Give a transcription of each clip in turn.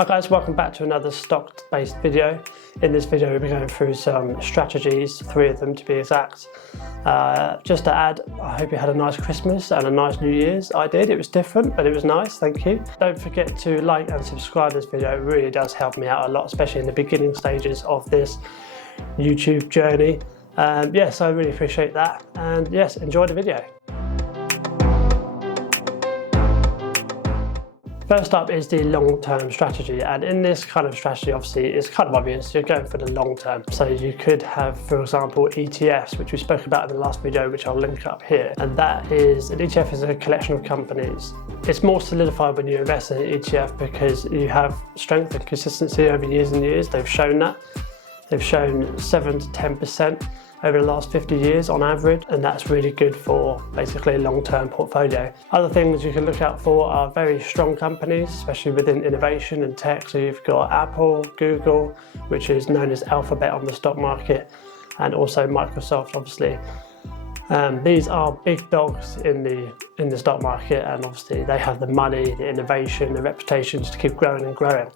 Hi guys, welcome back to another stock-based video. In this video we'll be going through some strategies, 3 of them to be exact. Just to add, I hope you had a nice Christmas and a nice New Year's. I did, it was different, but it was nice, thank you. Don't forget to like and subscribe to this video, it really does help me out a lot, especially in the beginning stages of this YouTube journey. Yes, I really appreciate that, and yes, enjoy the video. First up is the long-term strategy, and in this kind of strategy obviously it's kind of obvious you're going for the long term. So you could have, for example, ETFs, which we spoke about in the last video, which I'll link up here, and that is, an ETF is a collection of companies. It's more solidified when you invest in an ETF because you have strength and consistency over years and years. They've shown that. They've shown 7 to 10% over the last 50 years on average, and that's really good for basically a long-term portfolio. Other things you can look out for are very strong companies, especially within innovation and tech. So you've got Apple, Google, which is known as Alphabet on the stock market, and also Microsoft, obviously. These are big dogs in the stock market, and obviously they have the money, the innovation, the reputations to keep growing and growing.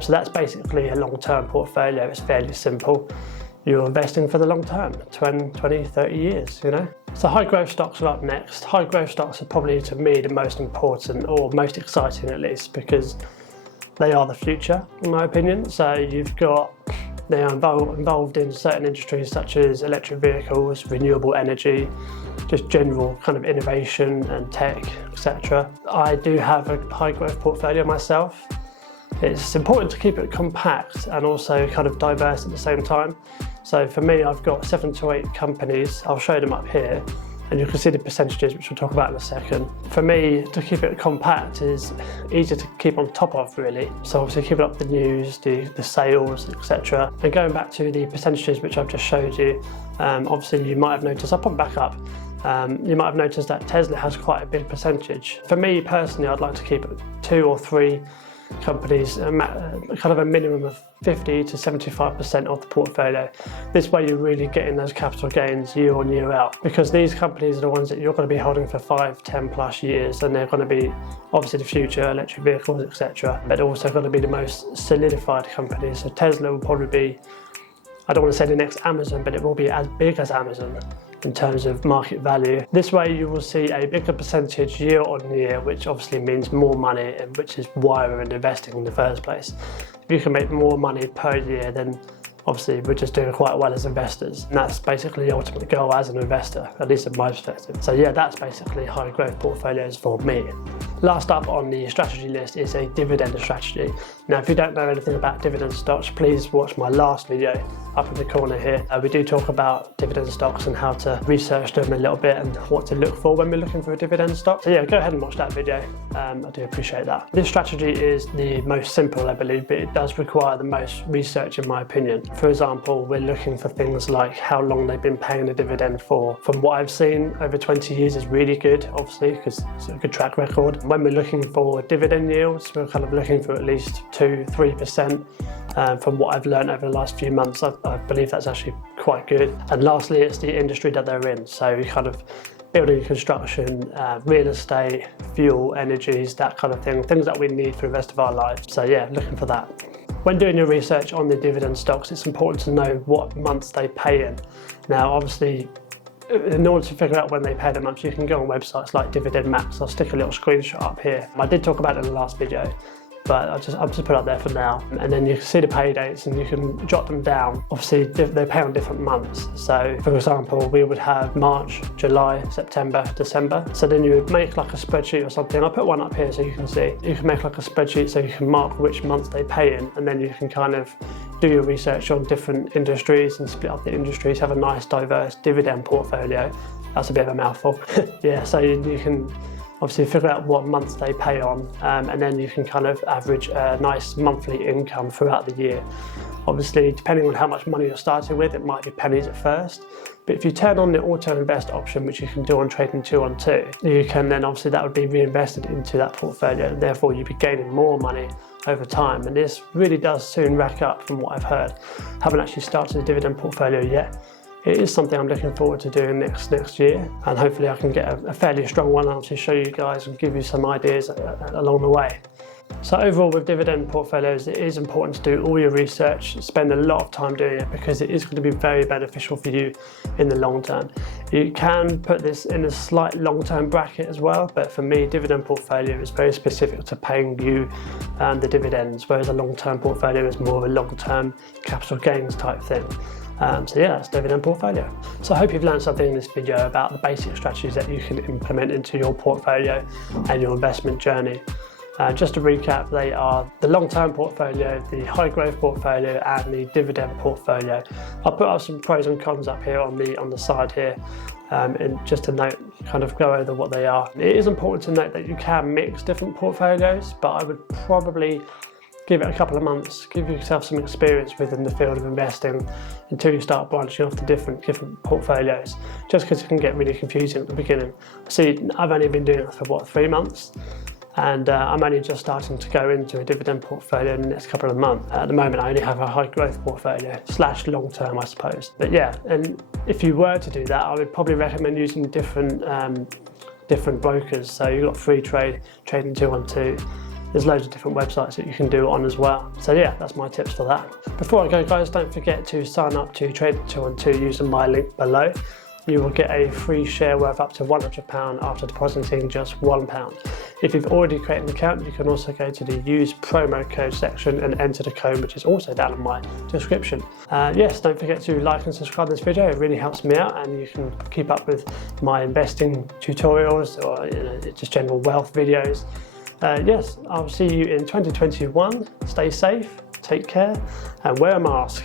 So that's basically a long-term portfolio. It's fairly simple. You're investing for the long term, 20, 30 years, you know? So high growth stocks are up next. High growth stocks are probably, to me, the most important, or most exciting at least, because they are the future, in my opinion. So they are involved in certain industries such as electric vehicles, renewable energy, just general kind of innovation and tech, etc. I do have a high growth portfolio myself. It's important to keep it compact and also kind of diverse at the same time. So for me, I've got 7 to 8 companies. I'll show them up here, and you can see the percentages, which we'll talk about in a second. For me, to keep it compact is easier to keep on top of, really. So obviously keeping up the news, the sales, etc. And going back to the percentages, which I've just showed you, obviously you might have noticed, I'll pop back up, you might have noticed that Tesla has quite a big percentage. For me personally, I'd like to keep 2 or 3 companies, kind of a minimum of 50 to 75% of the portfolio. This way you're really getting those capital gains year on year out, because these companies are the ones that you're going to be holding for 5, 10 plus years, and they're going to be obviously the future, electric vehicles, etc. But also going to be the most solidified companies. So Tesla will probably be, I don't want to say the next Amazon, but it will be as big as Amazon in terms of market value. This way you will see a bigger percentage year on year, which obviously means more money, and which is why we're investing in the first place. If you can make more money per year, then obviously we're just doing quite well as investors, and that's basically the ultimate goal as an investor, at least in my perspective. So yeah, that's basically high growth portfolios for me. Last up on the strategy list is a dividend strategy. Now, if you don't know anything about dividend stocks, please watch my last video up in the corner here. We do talk about dividend stocks and how to research them a little bit and what to look for when we're looking for a dividend stock. So yeah, go ahead and watch that video. I do appreciate that. This strategy is the most simple, I believe, but it does require the most research in my opinion. For example, we're looking for things like how long they've been paying a dividend for. From what I've seen, over 20 years is really good, obviously, because it's a good track record. When we're looking for dividend yields, we're kind of looking for at least 2-3%. From what I've learned over the last few months, I believe that's actually quite good. And lastly, it's the industry that they're in. So kind of building, construction, real estate, fuel, energies, that kind of thing, things that we need for the rest of our lives. So yeah, looking for that. When doing your research on the dividend stocks, it's important to know what months they pay in. Now, obviously, in order to figure out when they pay the months, you can go on websites like Dividend Max. I'll stick a little screenshot up here. I did talk about it in the last video, but I'll just put it up there for now. And then you can see the pay dates and you can jot them down. Obviously, they pay on different months. So for example, we would have March, July, September, December. So then you would make like a spreadsheet or something. I'll put one up here so you can see. You can make like a spreadsheet so you can mark which months they pay in, and then you can kind of do your research on different industries and split up the industries, have a nice diverse dividend portfolio. That's a bit of a mouthful. Yeah, so you can obviously figure out what months they pay on, and then you can kind of average a nice monthly income throughout the year. Obviously, depending on how much money you're starting with, it might be pennies at first, but if you turn on the auto invest option, which you can do on Trading 212, you can then obviously that would be reinvested into that portfolio, and therefore you'd be gaining more money over time. And this really does soon rack up from what I've heard. Haven't actually started a dividend portfolio yet. It is something I'm looking forward to doing next year, and hopefully I can get a fairly strong one and to show you guys and give you some ideas along the way. So overall, with dividend portfolios, it is important to do all your research, spend a lot of time doing it, because it is going to be very beneficial for you in the long term. You can put this in a slight long-term bracket as well, but for me, dividend portfolio is very specific to paying you the dividends, whereas a long-term portfolio is more of a long-term capital gains type thing. So yeah, that's dividend portfolio. So I hope you've learned something in this video about the basic strategies that you can implement into your portfolio and your investment journey. Just to recap, they are the long-term portfolio, the high-growth portfolio, and the dividend portfolio. I'll put up some pros and cons up here on the side here, and just to note, kind of go over what they are. It is important to note that you can mix different portfolios, but I would probably give it a couple of months, give yourself some experience within the field of investing until you start branching off to different portfolios, just because it can get really confusing at the beginning. See, I've only been doing it for 3 months, and I'm only just starting to go into a dividend portfolio in the next couple of months. At the moment, I only have a high growth portfolio / long term, I suppose. But yeah, and if you were to do that, I would probably recommend using different brokers. So you've got Free Trade, Trading 212. There's loads of different websites that you can do it on as well. So yeah, that's my tips for that. Before I go, guys, don't forget to sign up to Trading 212 using my link below. You will get a free share worth up to £100 after depositing just £1. If you've already created an account, you can also go to the use promo code section and enter the code, which is also down in my description. Yes, don't forget to like and subscribe to this video. It really helps me out, and you can keep up with my investing tutorials or just general wealth videos. Yes, I'll see you in 2021. Stay safe, take care, and wear a mask.